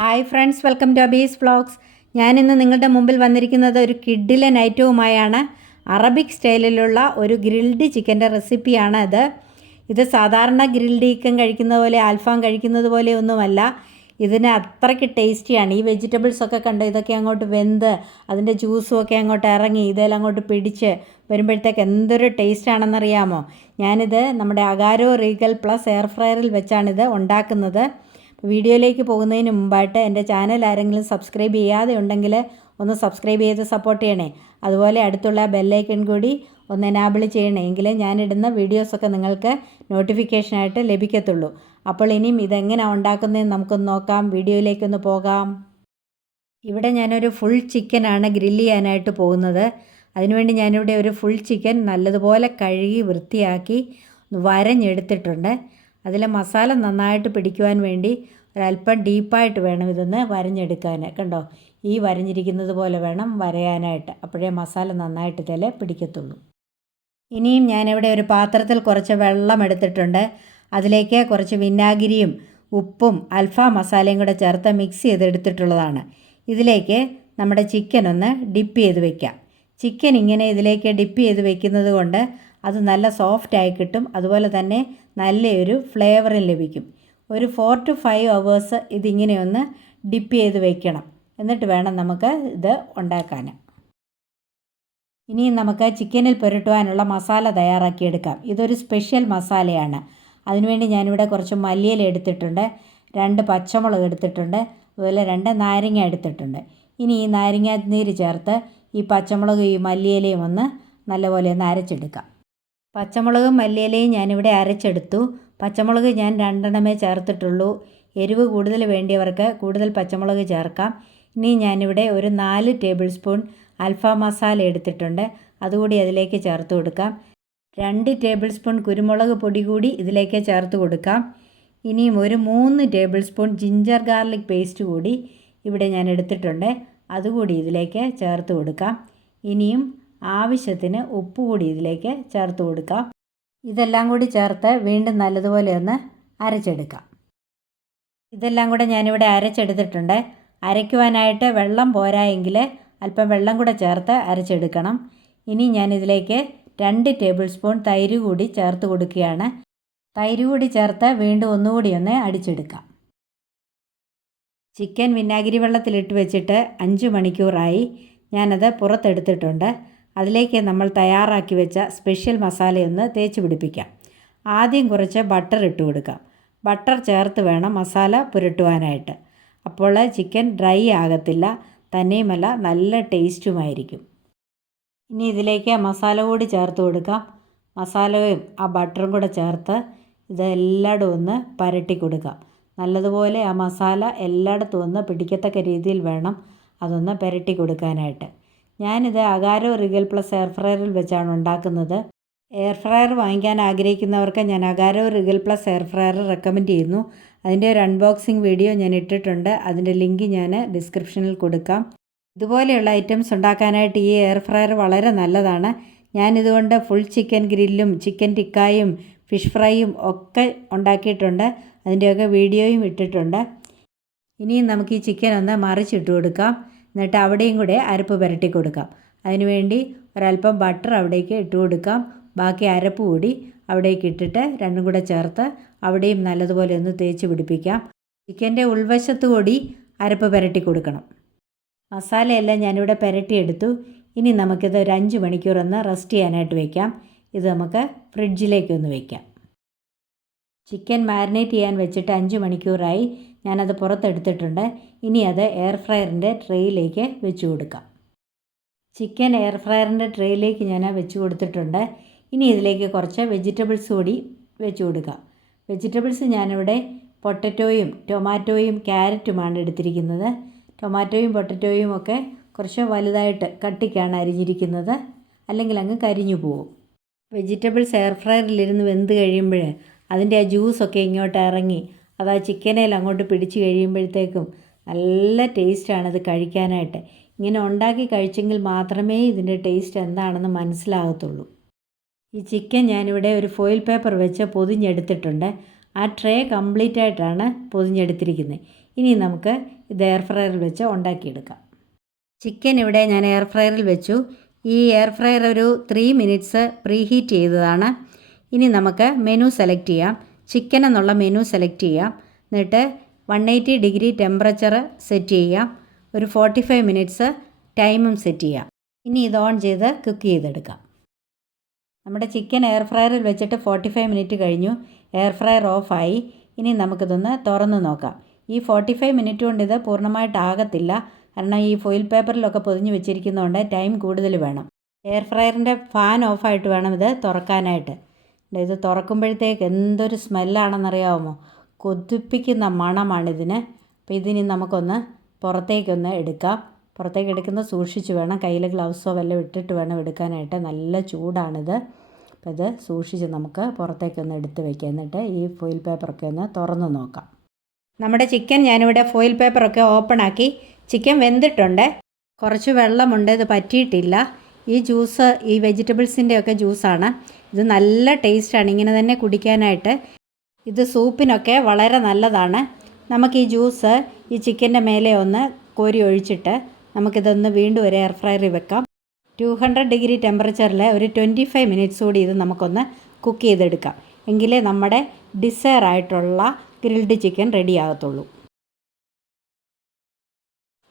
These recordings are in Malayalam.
ഹായ് ഫ്രണ്ട്സ്, വെൽക്കം ടു അബീസ് വ്ളോഗ്സ്. ഞാനിന്ന് നിങ്ങളുടെ മുമ്പിൽ വന്നിരിക്കുന്നത് ഒരു കിഡിലൻ ഐറ്റവുമായാണ്. അറബിക് സ്റ്റൈലിലുള്ള ഒരു ഗ്രിൽഡ് ചിക്കൻ്റെ റെസിപ്പിയാണ് ഇത് സാധാരണ ഗ്രിൽഡ് ചിക്കൻ കഴിക്കുന്ന പോലെ അൽഫാം കഴിക്കുന്നത് പോലെയൊന്നുമല്ല. ഇതിന് അത്രയ്ക്ക് ടേസ്റ്റിയാണ്. ഈ വെജിറ്റബിൾസൊക്കെ കണ്ട് ഇതൊക്കെ അങ്ങോട്ട് വെന്ത് അതിൻ്റെ ജ്യൂസും ഒക്കെ അങ്ങോട്ട് ഇറങ്ങി ഇതെല്ലാം അങ്ങോട്ട് പിടിച്ച് വരുമ്പോഴത്തേക്ക് എന്തൊരു ടേസ്റ്റാണെന്നറിയാമോ. ഞാനിത് നമ്മുടെ അഗാരോ റീഗൽ പ്ലസ് എയർ ഫ്രയറിൽ വെച്ചാണിത് ഉണ്ടാക്കുന്നത്. വീഡിയോയിലേക്ക് പോകുന്നതിന് മുമ്പായിട്ട് എൻ്റെ ചാനൽ ആരെങ്കിലും സബ്സ്ക്രൈബ് ചെയ്യാതെ ഉണ്ടെങ്കിൽ ഒന്ന് സബ്സ്ക്രൈബ് ചെയ്ത് സപ്പോർട്ട് ചെയ്യണേ. അതുപോലെ അടുത്തുള്ള ബെല്ലൈക്കൺ കൂടി ഒന്ന് എനാബിൾ ചെയ്യണേ, എങ്കിലേ ഞാനിടുന്ന വീഡിയോസൊക്കെ നിങ്ങൾക്ക് നോട്ടിഫിക്കേഷനായിട്ട് ലഭിക്കത്തുള്ളൂ. അപ്പോൾ ഇനിയും ഇതെങ്ങനെയാണ് ഉണ്ടാക്കുന്നതെന്ന് നമുക്കൊന്ന് നോക്കാം. വീഡിയോയിലേക്കൊന്ന് പോകാം. ഇവിടെ ഞാനൊരു ഫുൾ ചിക്കനാണ് ഗ്രില്ല് ചെയ്യാനായിട്ട് പോകുന്നത്. അതിനുവേണ്ടി ഞാനിവിടെ ഒരു ഫുൾ ചിക്കൻ നല്ലതുപോലെ കഴുകി വൃത്തിയാക്കി വരഞ്ഞെടുത്തിട്ടുണ്ട്. അതിൽ മസാല നന്നായിട്ട് പിടിക്കുവാൻ വേണ്ടി ഒരല്പം ഡീപ്പായിട്ട് വേണം ഇതൊന്ന് വരഞ്ഞെടുക്കാൻ. കണ്ടോ, ഈ വരഞ്ഞിരിക്കുന്നത് പോലെ വേണം വരയാനായിട്ട്. അപ്പോഴേ മസാല നന്നായിട്ട് ഇതിൽ പിടിക്കത്തുള്ളൂ. ഇനിയും ഞാനിവിടെ ഒരു പാത്രത്തിൽ കുറച്ച് വെള്ളം എടുത്തിട്ടുണ്ട്. അതിലേക്ക് കുറച്ച് വിനാഗിരിയും ഉപ്പും അൽഫാം മസാലയും കൂടെ ചേർത്ത് മിക്സ് ചെയ്തെടുത്തിട്ടുള്ളതാണ്. ഇതിലേക്ക് നമ്മുടെ ചിക്കൻ ഒന്ന് ഡിപ്പ് ചെയ്ത് വയ്ക്കാം. ചിക്കൻ ഇങ്ങനെ ഇതിലേക്ക് ഡിപ്പ് ചെയ്ത് വെക്കുന്നത് കൊണ്ട് അത് നല്ല സോഫ്റ്റായി കിട്ടും. അതുപോലെ തന്നെ നല്ലൊരു ഫ്ലേവറും ലഭിക്കും. ഒരു 4 to 5 hours ഇതിങ്ങനെ ഒന്ന് ഡിപ്പ് ചെയ്ത് വെക്കണം. എന്നിട്ട് വേണം നമുക്ക് ഇത് ഉണ്ടാക്കാൻ. ഇനി നമുക്ക് ചിക്കനിൽ പുരട്ടുവാനുള്ള മസാല തയ്യാറാക്കിയെടുക്കാം. ഇതൊരു സ്പെഷ്യൽ മസാലയാണ്. അതിനുവേണ്ടി ഞാനിവിടെ കുറച്ച് മല്ലിയില എടുത്തിട്ടുണ്ട്, 2 പച്ചമുളക് എടുത്തിട്ടുണ്ട്, അതുപോലെ 2 നാരങ്ങ എടുത്തിട്ടുണ്ട്. ഇനി ഈ നാരങ്ങ നീര് ചേർത്ത് ഈ പച്ചമുളക് ഈ മല്ലിയിലയും ഒന്ന് നല്ലപോലെ ഒന്ന് അരച്ചെടുക്കാം. പച്ചമുളകും മല്ലിയിലയും ഞാനിവിടെ അരച്ചെടുത്തു. പച്ചമുളക് ഞാൻ 2 എണ്ണമേ ചേർത്തിട്ടുള്ളൂ. എരിവ് കൂടുതൽ വേണ്ടിയവർക്ക് കൂടുതൽ പച്ചമുളക് ചേർക്കാം. ഇനി ഞാനിവിടെ ഒരു 4 ടേബിൾ സ്പൂൺ അൽഫാം മസാല എടുത്തിട്ടുണ്ട്. അതുകൂടി അതിലേക്ക് ചേർത്ത് കൊടുക്കാം. 2 ടേബിൾ സ്പൂൺ കുരുമുളക് പൊടി കൂടി ഇതിലേക്ക് ചേർത്ത് കൊടുക്കാം. ഇനിയും ഒരു 3 table spoon ginger garlic paste കൂടി ഇവിടെ ഞാൻ എടുത്തിട്ടുണ്ട്. അതുകൂടി ഇതിലേക്ക് ചേർത്ത് കൊടുക്കാം. ഇനിയും ആവശ്യത്തിന് ഉപ്പ് കൂടി ഇതിലേക്ക് ചേർത്ത് കൊടുക്കാം. ഇതെല്ലാം കൂടി ചേർത്ത് വീണ്ടും നല്ലതുപോലെ ഒന്ന് അരച്ചെടുക്കാം. ഇതെല്ലാം കൂടെ ഞാനിവിടെ അരച്ചെടുത്തിട്ടുണ്ട്. അരയ്ക്കുവാനായിട്ട് വെള്ളം പോരായെങ്കിൽ അല്പം വെള്ളം കൂടെ ചേർത്ത് അരച്ചെടുക്കണം. ഇനി ഞാനിതിലേക്ക് 2 ടേബിൾ സ്പൂൺ തൈര് കൂടി ചേർത്ത് കൊടുക്കുകയാണ്. തൈര് കൂടി ചേർത്ത് വീണ്ടും ഒന്നുകൂടി ഒന്ന് അടിച്ചെടുക്കാം. ചിക്കൻ വിനാഗിരി വെള്ളത്തിലിട്ട് വെച്ചിട്ട് 5 മണിക്കൂറായി. ഞാനത് പുറത്തെടുത്തിട്ടുണ്ട്. അതിലേക്ക് നമ്മൾ തയ്യാറാക്കി വെച്ച സ്പെഷ്യൽ മസാലയൊന്ന് തേച്ച് പിടിപ്പിക്കാം. ആദ്യം കുറച്ച് ബട്ടർ ഇട്ട് കൊടുക്കാം. ബട്ടർ ചേർത്ത് വേണം മസാല പുരട്ടുവാനായിട്ട്. അപ്പോൾ ചിക്കൻ ഡ്രൈ ആകത്തില്ല, തന്നെയുമല്ല നല്ല ടേസ്റ്റുമായിരിക്കും. ഇനി ഇതിലേക്ക് മസാല കൂടി ചേർത്ത് കൊടുക്കാം. മസാലയും ആ ബട്ടറും കൂടെ ചേർത്ത് ഇതെല്ലായിടും ഒന്ന് പരട്ടി കൊടുക്കാം. നല്ലതുപോലെ ആ മസാല എല്ലായിടത്തും ഒന്ന് പിടിക്കത്തക്ക രീതിയിൽ വേണം അതൊന്ന് പുരട്ടി കൊടുക്കാനായിട്ട്. ഞാനിത് അഗാരോ റിഗൽ പ്ലസ് എയർ ഫ്രയറിൽ വെച്ചാണ് ഉണ്ടാക്കുന്നത്. എയർ ഫ്രയർ വാങ്ങിക്കാൻ ആഗ്രഹിക്കുന്നവർക്ക് ഞാൻ Agaro റിഗൽ plus air fryer recommend ചെയ്യുന്നു. അതിൻ്റെ ഒരു അൺബോക്സിങ് വീഡിയോ ഞാൻ ഇട്ടിട്ടുണ്ട്. അതിൻ്റെ ലിങ്ക് ഞാൻ ഡിസ്ക്രിപ്ഷനിൽ കൊടുക്കാം. ഇതുപോലെയുള്ള ഐറ്റംസ് ഉണ്ടാക്കാനായിട്ട് ഈ എയർ ഫ്രയർ വളരെ നല്ലതാണ്. ഞാനിതുകൊണ്ട് ഫുൾ ചിക്കൻ ഗ്രില്ലും ചിക്കൻ ടിക്കായും ഫിഷ് ഫ്രൈയും ഒക്കെ ഉണ്ടാക്കിയിട്ടുണ്ട്. അതിൻ്റെയൊക്കെ വീഡിയോയും ഇട്ടിട്ടുണ്ട്. ഇനിയും നമുക്ക് ഈ ചിക്കൻ ഒന്ന് മറിച്ചിട്ട് കൊടുക്കാം. എന്നിട്ട് അവിടെയും കൂടെ അരപ്പ് പുരട്ടി കൊടുക്കാം. അതിനുവേണ്ടി ഒരല്പം ബട്ടർ അവിടേക്ക് ഇട്ട് കൊടുക്കാം. ബാക്കി അരപ്പ് കൂടി അവിടേക്ക് ഇട്ടിട്ട് രണ്ടും കൂടെ ചേർത്ത് അവിടെയും നല്ലതുപോലെ ഒന്ന് തേച്ച് പിടിപ്പിക്കാം. ചിക്കൻ്റെ ഉൾവശത്ത് കൂടി അരപ്പ് പുരട്ടി കൊടുക്കണം. മസാലയെല്ലാം ഞാനിവിടെ പുരട്ടിയെടുത്തു. ഇനി നമുക്കിത് ഒരു 5 മണിക്കൂർ ഒന്ന് റെസ്റ്റ് ചെയ്യാനായിട്ട് വയ്ക്കാം. ഇത് നമുക്ക് ഫ്രിഡ്ജിലേക്കൊന്ന് വയ്ക്കാം. ചിക്കൻ മാരിനേറ്റ് ചെയ്യാൻ വെച്ചിട്ട് 5 മണിക്കൂറായി. ഞാനത് പുറത്തെടുത്തിട്ടുണ്ട്. ഇനി അത് എയർ ഫ്രയറിൻ്റെ ട്രേയിലേക്ക് വെച്ച് കൊടുക്കാം. ചിക്കൻ എയർ ഫ്രയറിൻ്റെ ട്രേയിലേക്ക് ഞാൻ വെച്ച് കൊടുത്തിട്ടുണ്ട്. ഇനി ഇതിലേക്ക് കുറച്ച് വെജിറ്റബിൾസ് കൂടി വെച്ച് കൊടുക്കാം. വെജിറ്റബിൾസ് ഞാനിവിടെ പൊട്ടറ്റോയും ടൊമാറ്റോയും ക്യാരറ്റുമാണ് എടുത്തിരിക്കുന്നത്. ടൊമാറ്റോയും പൊട്ടറ്റോയും ഒക്കെ കുറച്ച് വലുതായിട്ട് കട്ടിക്കാണ് അരിഞ്ഞിരിക്കുന്നത്, അല്ലെങ്കിൽ അങ്ങ് കരിഞ്ഞു പോകും. വെജിറ്റബിൾസ് എയർ ഫ്രയറിലിരുന്ന് വെന്ത് കഴിയുമ്പോൾ അതിൻ്റെ ആ ജ്യൂസൊക്കെ ഇങ്ങോട്ട് ഇറങ്ങി അത് ആ ചിക്കനേൽ അങ്ങോട്ട് പിടിച്ച് കഴിയുമ്പോഴത്തേക്കും നല്ല ടേസ്റ്റാണത് കഴിക്കാനായിട്ട്. ഇങ്ങനെ ഉണ്ടാക്കി കഴിച്ചെങ്കിൽ മാത്രമേ ഇതിൻ്റെ ടേസ്റ്റ് എന്താണെന്ന് മനസ്സിലാകത്തുള്ളൂ. ഈ ചിക്കൻ ഞാനിവിടെ ഒരു ഫോയിൽ പേപ്പർ വെച്ച് പൊതിഞ്ഞെടുത്തിട്ടുണ്ട്. ആ ട്രേ കംപ്ലീറ്റ് ആയിട്ടാണ് പൊതിഞ്ഞെടുത്തിരിക്കുന്നത്. ഇനി നമുക്ക് ഇത് എയർ ഫ്രയറിൽ വെച്ച് ഉണ്ടാക്കിയെടുക്കാം. ചിക്കൻ ഇവിടെ ഞാൻ എയർ ഫ്രയറിൽ വെച്ചു. ഈ എയർ ഫ്രയർ ഒരു 3 മിനിറ്റ്സ് പ്രീ ഹീറ്റ് ചെയ്തതാണ്. ഇനി നമുക്ക് മെനു സെലക്ട് ചെയ്യാം. ചിക്കൻ എന്നുള്ള മെനു സെലക്ട് ചെയ്യാം. എന്നിട്ട് 180 ഡിഗ്രി ടെമ്പറേച്ചർ സെറ്റ് ചെയ്യാം. ഒരു 45 മിനിറ്റ്സ് ടൈമും സെറ്റ് ചെയ്യാം. ഇനി ഇത് ഓൺ ചെയ്ത് കുക്ക് ചെയ്തെടുക്കാം. നമ്മുടെ ചിക്കൻ എയർ ഫ്രയറിൽ വെച്ചിട്ട് 45 മിനിറ്റ് കഴിഞ്ഞു. എയർ ഫ്രയർ ഓഫായി. ഇനി നമുക്കിതൊന്ന് തുറന്ന് നോക്കാം. ഈ 45 മിനിറ്റ് കൊണ്ട് ഇത് പൂർണ്ണമായിട്ടാകത്തില്ല. കാരണം ഈ ഫോയിൽ പേപ്പറിലൊക്കെ പൊതിഞ്ഞ് വെച്ചിരിക്കുന്നതുകൊണ്ട് ടൈം കൂടുതൽ വേണം. എയർ ഫ്രയറിൻ്റെ ഫാൻ ഓഫായിട്ട് വേണം ഇത് തുറക്കാനായിട്ട്. ഇത് തുറക്കുമ്പോഴത്തേക്ക് എന്തൊരു സ്മെല്ലാണെന്നറിയാമോ? കൊതിപ്പിക്കുന്ന മണമാണിതിന്. അപ്പോൾ ഇതിനി നമുക്കൊന്ന് പുറത്തേക്കൊന്ന് എടുക്കാം. പുറത്തേക്ക് എടുക്കുന്നത് സൂക്ഷിച്ച് വേണം. കയ്യിൽ ഗ്ലൗസോ വല്ലതും ഇട്ടിട്ട് വേണം എടുക്കാനായിട്ട്. നല്ല ചൂടാണിത്. അപ്പോൾ ഇത് സൂക്ഷിച്ച് നമുക്ക് പുറത്തേക്കൊന്ന് എടുത്ത് വയ്ക്കാം. എന്നിട്ട് ഈ ഫോയിൽ പേപ്പറൊക്കെ ഒന്ന് തുറന്ന് നോക്കാം. നമ്മുടെ ചിക്കൻ ഞാനിവിടെ ഫോയിൽ പേപ്പറൊക്കെ ഓപ്പൺ ആക്കി. ചിക്കൻ വെന്തിട്ടുണ്ട്. കുറച്ച് വെള്ളമുണ്ട്, ഇത് പറ്റിയിട്ടില്ല. ഈ ജ്യൂസ് ഈ വെജിറ്റബിൾസിൻ്റെ ഒക്കെ ജ്യൂസാണ്. ഇത് നല്ല ടേസ്റ്റാണ് ഇങ്ങനെ തന്നെ കുടിക്കാനായിട്ട്. ഇത് സൂപ്പിനൊക്കെ വളരെ നല്ലതാണ്. നമുക്ക് ഈ ജ്യൂസ് ഈ ചിക്കൻ്റെ മേലെ ഒന്ന് കോരി ഒഴിച്ചിട്ട് നമുക്കിതൊന്ന് വീണ്ടും ഒരു എയർ ഫ്രയറിൽ വെക്കാം. 200 ഡിഗ്രി ടെമ്പറേച്ചറിൽ ഒരു 25 മിനിറ്റ്സ് കൂടി ഇത് നമുക്കൊന്ന് കുക്ക് ചെയ്തെടുക്കാം. എങ്കിലേ നമ്മുടെ ഡിസയർ ആയിട്ടുള്ള ഗ്രിൽഡ് ചിക്കൻ റെഡി ആകത്തുള്ളൂ.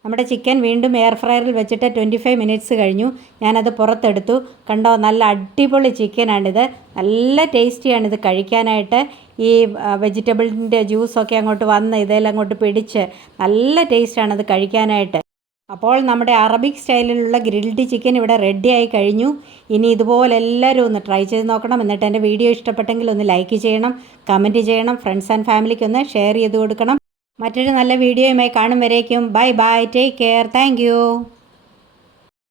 നമ്മുടെ ചിക്കൻ വീണ്ടും എയർ ഫ്രയറിൽ വെച്ചിട്ട് 25 മിനിറ്റ്സ് കഴിഞ്ഞു. ഞാനത് പുറത്തെടുത്തു. കണ്ടോ, നല്ല അടിപൊളി ചിക്കനാണിത്. നല്ല ടേസ്റ്റിയാണിത് കഴിക്കാനായിട്ട്. ഈ വെജിറ്റബിളിൻ്റെ ജ്യൂസൊക്കെ അങ്ങോട്ട് വന്ന് ഇതെല്ലാം അങ്ങോട്ട് പിടിച്ച് നല്ല ടേസ്റ്റാണത് കഴിക്കാനായിട്ട്. അപ്പോൾ നമ്മുടെ അറബിക് സ്റ്റൈലിലുള്ള ഗ്രിൽഡ് ചിക്കൻ ഇവിടെ റെഡിയായി കഴിഞ്ഞു. ഇനി ഇതുപോലെ എല്ലാവരും ഒന്ന് ട്രൈ ചെയ്ത് നോക്കണം. എന്നിട്ട് എൻ്റെ വീഡിയോ ഇഷ്ടപ്പെട്ടെങ്കിൽ ഒന്ന് ലൈക്ക് ചെയ്യണം, കമൻറ്റ് ചെയ്യണം, ഫ്രണ്ട്സ് ആൻഡ് ഫാമിലിക്കൊന്ന് ഷെയർ ചെയ്ത് കൊടുക്കണം. മറ്റൊരു നല്ല വീഡിയോയുമായി കാണും വരേക്കും bye bye, take care, thank you.